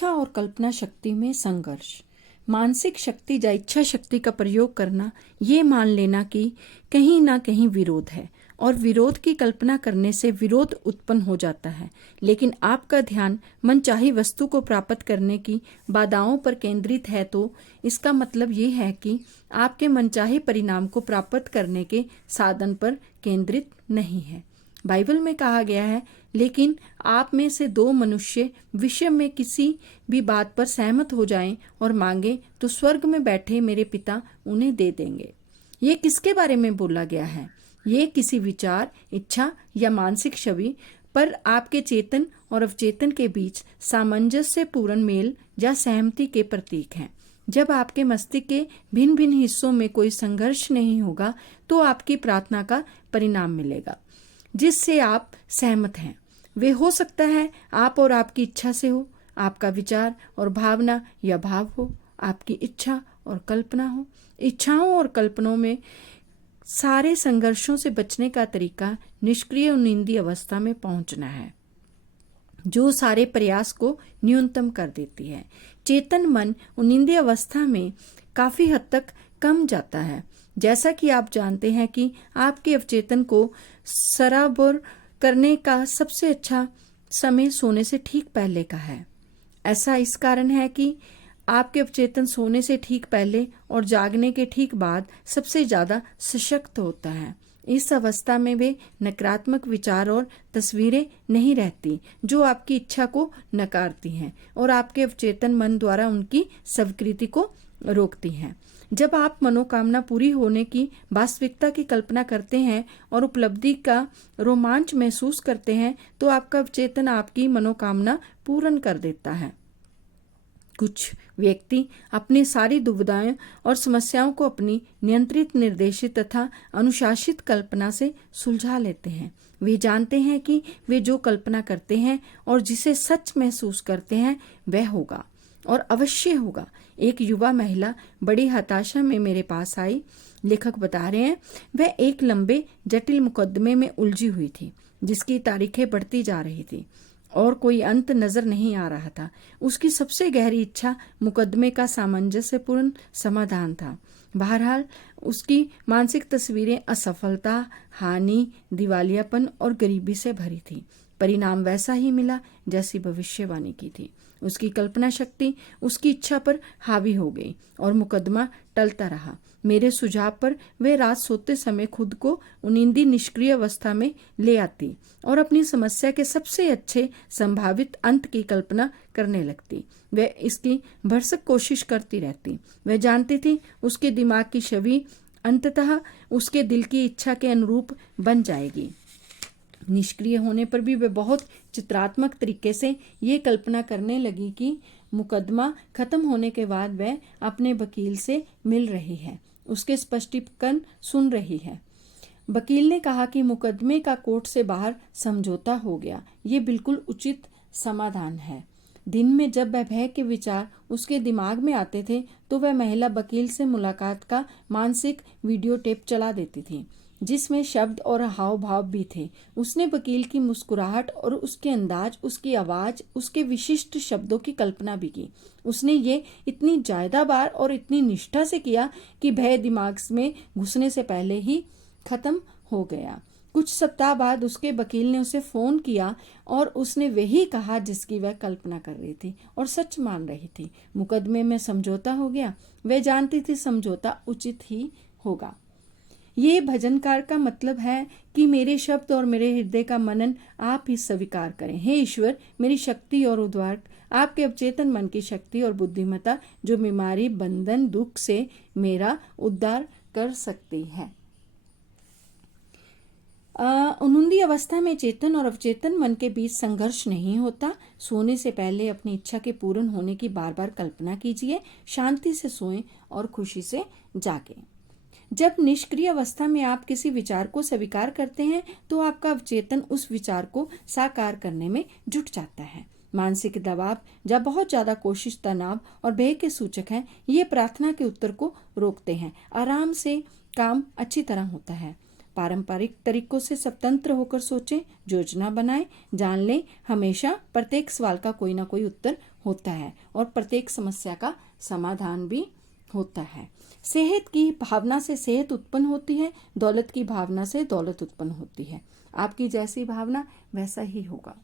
इच्छा और कल्पना शक्ति में संघर्ष। मानसिक शक्ति या इच्छा शक्ति का प्रयोग करना, ये मान लेना कि कहीं ना कहीं विरोध है और विरोध की कल्पना करने से विरोध उत्पन्न हो जाता है। लेकिन आपका ध्यान मनचाही वस्तु को प्राप्त करने की बाधाओं पर केंद्रित है तो इसका मतलब ये है कि आपके मनचाहे परिणाम को प्राप्त करने के साधन पर केंद्रित नहीं है। बाइबल में कहा गया है, लेकिन आप में से दो मनुष्य विषय में किसी भी बात पर सहमत हो जाएं और मांगे तो स्वर्ग में बैठे मेरे पिता उन्हें दे देंगे। ये किसके बारे में बोला गया है? ये किसी विचार, इच्छा या मानसिक छवि पर आपके चेतन और अवचेतन के बीच सामंजस्यपूर्ण मेल या सहमति के प्रतीक हैं। जब आपके मस्तिष्क के भिन्न भिन्न हिस्सों में कोई संघर्ष नहीं होगा तो आपकी प्रार्थना का परिणाम मिलेगा जिससे आप सहमत हैं। वे हो सकता है आप और आपकी इच्छा से हो, आपका विचार और भावना या भाव हो, आपकी इच्छा और कल्पना हो। इच्छाओं और कल्पनाओं में सारे संघर्षों से बचने का तरीका निष्क्रिय उन्निंदी अवस्था में पहुंचना है, जो सारे प्रयास को न्यूनतम कर देती है। चेतन मन उन्निंदी अवस्था में काफी हद तक कम जाता है। जैसा कि आप जानते हैं कि आपके अवचेतन को सराबोर करने का सबसे अच्छा समय सोने से ठीक पहले का है। ऐसा इस कारण है कि आपके अवचेतन सोने से ठीक पहले और जागने के ठीक बाद सबसे ज्यादा सशक्त होता है। इस अवस्था में वे नकारात्मक विचार और तस्वीरें नहीं रहती जो आपकी इच्छा को नकारती हैं और आपके अवचेतन मन द्वारा उनकी स्वीकृति को रोकती हैं। जब आप मनोकामना पूरी होने की वास्तविकता की कल्पना करते हैं और उपलब्धि का रोमांच महसूस करते हैं तो आपका अवचेतन आपकी मनोकामना पूर्ण कर देता है। कुछ व्यक्ति अपनी सारी दुविधाएं और समस्याओं को अपनी नियंत्रित, निर्देशित तथा अनुशासित कल्पना से सुलझा लेते हैं। वे जानते हैं कि वे जो कल्पना करते हैं और जिसे सच महसूस करते हैं वह होगा और अवश्य होगा। एक युवा महिला बड़ी हताशा में मेरे पास आई। लेखक बता रहे हैं, वह एक लंबे जटिल मुकदमे में उलझी हुई थी जिसकी तारीखें बढ़ती जा रही थी और कोई अंत नजर नहीं आ रहा था। उसकी सबसे गहरी इच्छा मुकदमे का सामंजस्यपूर्ण समाधान था। बहरहाल उसकी मानसिक तस्वीरें असफलता, हानि, दिवालियापन और गरीबी से भरी थी। परिणाम वैसा ही मिला जैसी भविष्यवाणी की थी। उसकी कल्पना शक्ति उसकी इच्छा पर हावी हो गई और मुकदमा टलता रहा। मेरे सुझाव पर वे रात सोते समय खुद को उन्निंदी निष्क्रिय अवस्था में ले आती और अपनी समस्या के सबसे अच्छे संभावित अंत की कल्पना करने लगती। वह इसकी भरसक कोशिश करती रहती। वह जानती थी उसके दिमाग की छवि अंततः उसके दिल की इच्छा के अनुरूप बन जाएगी। निष्क्रिय होने पर भी वे बहुत चित्रात्मक तरीके से ये कल्पना करने लगी कि मुकदमा खत्म होने के बाद वह अपने वकील से मिल रही है, उसके स्पष्टीकरण सुन रही है। वकील ने कहा कि मुकदमे का कोर्ट से बाहर समझौता हो गया। ये बिल्कुल उचित समाधान है। दिन में जब वह भय के विचार उसके दिमाग में आते थे तो वह महिला वकील से मुलाकात का मानसिक वीडियो टेप चला देती थी जिसमें शब्द और हाव भाव भी थे। उसने वकील की मुस्कुराहट और उसके अंदाज, उसकी आवाज, उसके विशिष्ट शब्दों की कल्पना भी की। उसने ये इतनी ज्यादा बार और इतनी निष्ठा से किया कि भय दिमाग में घुसने से पहले ही खत्म हो गया। कुछ सप्ताह बाद उसके वकील ने उसे फोन किया और उसने वही कहा जिसकी वह कल्पना कर रही थी और सच मान रही थी। मुकदमे में समझौता हो गया। वह जानती थी समझौता उचित ही होगा। ये भजनकार का मतलब है कि मेरे शब्द और मेरे हृदय का मनन आप ही स्वीकार करें। हे ईश्वर, मेरी शक्ति और उद्धार आपके अवचेतन मन की शक्ति और बुद्धिमत्ता जो बीमारी, बंधन, दुख से मेरा उद्धार कर सकती है। उन्नति अवस्था में चेतन और अवचेतन मन के बीच संघर्ष नहीं होता। सोने से पहले अपनी इच्छा के पूर्ण होने की बार बार कल्पना कीजिए। शांति से सोएं और खुशी से जागें। जब निष्क्रिय अवस्था में आप किसी विचार को स्वीकार करते हैं तो आपका अवचेतन उस विचार को साकार करने में जुट जाता है। मानसिक दबाव या बहुत ज्यादा कोशिश, तनाव और भय के सूचक हैं। ये प्रार्थना के उत्तर को रोकते हैं। आराम से काम अच्छी तरह होता है। पारंपरिक तरीकों से स्वतंत्र होकर सोचें, योजना बनाएं, जान लें हमेशा प्रत्येक सवाल का कोई ना कोई उत्तर होता है और प्रत्येक समस्या का समाधान भी होता है। सेहत की भावना से सेहत उत्पन्न होती है, दौलत की भावना से दौलत उत्पन्न होती है। आपकी जैसी भावना वैसा ही होगा।